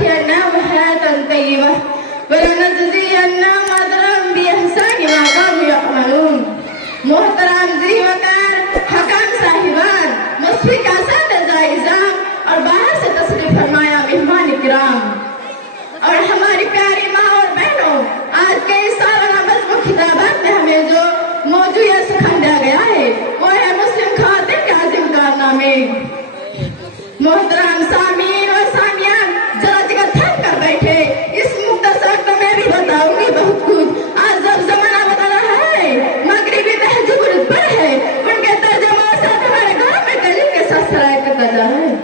فلنحيينهم حياة طيبة ولنجزينهم أجرهم بإحسان ما كانوا يعملون. محترم ذی وقار حکام صاحبان، مصفق اساتذہ اعزام اور باہر سے تشریف فرمایا مہمان کرام اور ہماری پیاری ماں اور بہنوں، آج کے اس سالانہ بزم و خطابات میں ہمیں جو موضوع سکھایا گیا ہے وہ ہے مسلم خواتین کے عظیم کارنامے۔ محترم سامعین اور سامعات، ذرا جگہ تھم کر بیٹھے، اس مختصر تو میں بھی بتاؤں گی بہت کچھ۔ آج جب زمانہ بدل رہا ہے، مغربی تہذیب عروج پر ہے، ان کے ترجمہ اور ساتھ ہمارے گھروں میں تعلیم کے ساتھ شرائط کا درجہ ہے۔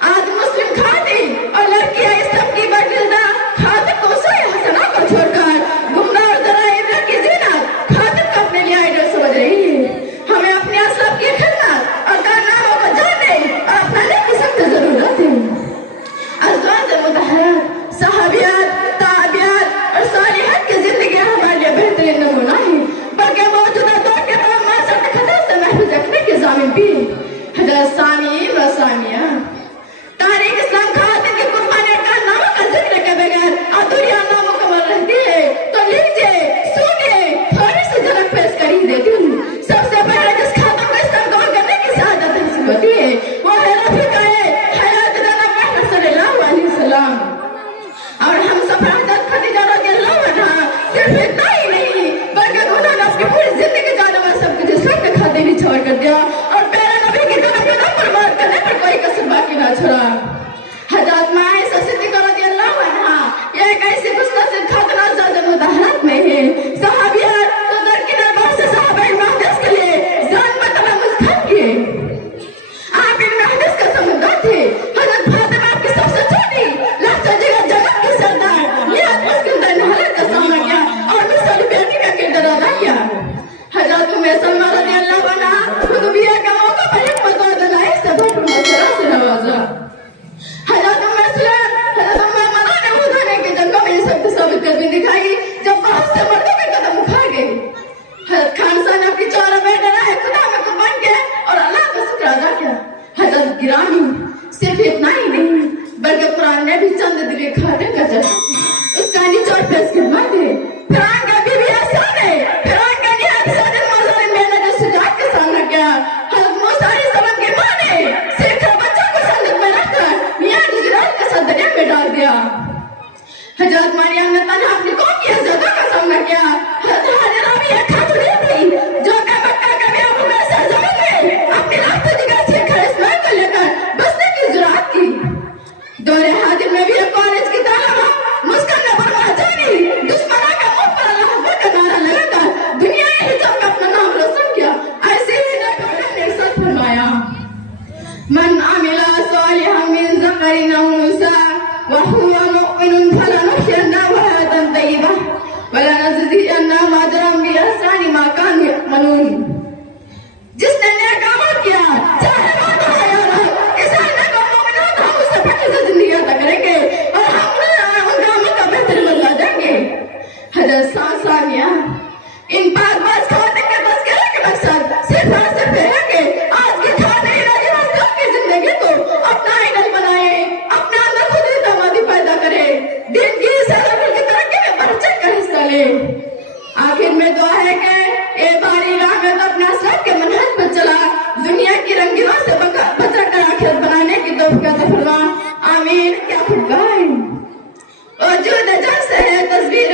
آج مسلم خواتین اور لڑکیاں اس سب کی بدلدہ خاطر کو سوئے حسنہ کو چھوڑ کر گمراہ اور ذرائع کی زینت خاطر کو اپنے لیے آئیڈل سمجھ رہی ہے۔ ہمیں اپنے اسلاف کی خدمت اور کارناموں کو جاننے اور اپنانے کی سخت ضرورت ہے۔ ازواج مطہرات، صحابیات، تابعات اور صالحات کی زندگی ہمارے لیے بہترین نمونہ ہے، بلکہ موجودہ دور کے تمام معاشرت خطرے سے محفوظ رکھنے کے ضامن بھی۔ حضرت سامعین و سامعات، تاریخ اسلام خواتین کی قربانی اور کارناموں کا ذکر کے بغیر ادھوری اور نامکمل رہتی ہے، تو لیجیے سنیے، تھوڑی سی جھلک پیش کر ہی دیتی ہوں۔ سب سے پہلے جس خاتون کو اس کا غور کرنے کی سعادت حاصل ہوتی ہے وہ ہے رفیقہ حیات جناب محمد صلی اللہ علیہ وسلم اور ہم سفر حضرت خدیجہ رضی اللہ عنہا۔ صرف اتنا ہی نہیں بلکہ انہوں نے اپنی پوری زندگی جانے والا سب کچھ اسلام کے خاطر ہی چھوڑ کر دیا اور پیارے نبی کی طرف کے نام پر بات کرنے پر کوئی کسر باقی نہ چھوڑا۔ حضرت عائشہ صدیقہ رضی اللہ عنہا یہ ایک ایسی مستثر خاتون ازواج مطہرات میں ہے۔ صحابیات تو درکنار بہت سے صحابہ علم حدیث کے لیے جان بدلا مسکن کیے۔ آپ علم حدیث کا سمندر تھے۔ حضرت فاطمہ آپ کی سب سے چھوٹی لہجہ جگر جگت کی سردار نہایت مشکل ترین حالت کا سامنا کیا اور مثالی بیٹی کا کردار ادا کیا۔ حضرت ام سلمہ رضی اللہ عنہا خطوبیہ کا موقع پر حکمت و دلائل سے بھرپور مسرات سے نوازا۔ حضرت ام سلیم، حضرت ام منہ نے خدانے کے جنگوں میں یہ سب ثابت قدمی دکھائی جب بہت سے مردوں کے قدم اٹھا گئے۔ حضرت خانسا نے اپنی چاروں بیٹے راہ خدا میں قربان کیا اور اللہ کا شکر ادا کیا۔ حضرت گرامی صرف اتنا ہی نہیں بلکہ قرآن نے بھی چند دلی خاتون کا جشن اس کا نچوڑ پیش فرماتے ہیں۔ فرعون کا بیوی آسان ہے، فرعون کا نہایت ساجد مظالم میں نے جو شجاعت کا سامنا کیا۔ حضرت موسیٰ علیہ السلام کی ماں نے سیکھا بچوں کو سندھ میں رکھ کر میاں جزرات کے ساتھ دریا میں ڈال دیا۔ حضرت مریم نے تنہا اپنی قوم کی حضرتوں کا سامنا کیا۔ حضرت حاجرہ بھی ایک خاتون تھی جو کہ مکہ کے بیابوں میں سرزمین میں اپنی رابطہ جگر سے کھڑے اسماعیل کو لے کر بسنے کی جرات کی۔ دور حاضر میں بھی ایک کالج کی طالبہ مسکن نے برما جانی دشمنوں کے منہ پر اللہ اکبر کا نعرہ لگا کر دنیا حجاب کا اپنا نام روشن کیا۔ ایسے ہی اللہ نے ارشاد فرمایا، من عمل صالحا من ذکر او انثى وهو مؤمن فلنحيينه حياة طيبة ولنجزينهم اجرهم باحسن ما كانوا يعملون۔ جس نے نیک عمل کیا چاہے وہ تو ہے یا نہ، اس نیک مومن ہو تو ہم اس سے پکی سے زندگی عطا کریں گے اور ہم ان کا عمل کا بہتر بدلہ دیں گے۔ حضرت ثانیہ، ان پاک باز خواتین کے تذکرے کے مقصد صرف اور صرف ہے کہ آج کی خواتین اسلام کی زندگی کو اپنا آئیڈل بنائے، اپنے اندر خود اعتمادی پیدا کرے، دین کی سیلابل کی ترقی میں بڑھ چڑھ کر حصہ لے۔ آخر میں دعا ہے کہ اے باری راہ میں تو اپنے اسلام کے منہج پر چلا، دنیا کی رنگینوں سے بچا کر آخرت بنانے کی توفیق عطا فرما۔ آمین۔ کیا خود گائیں وجود جان سے ہے تصویر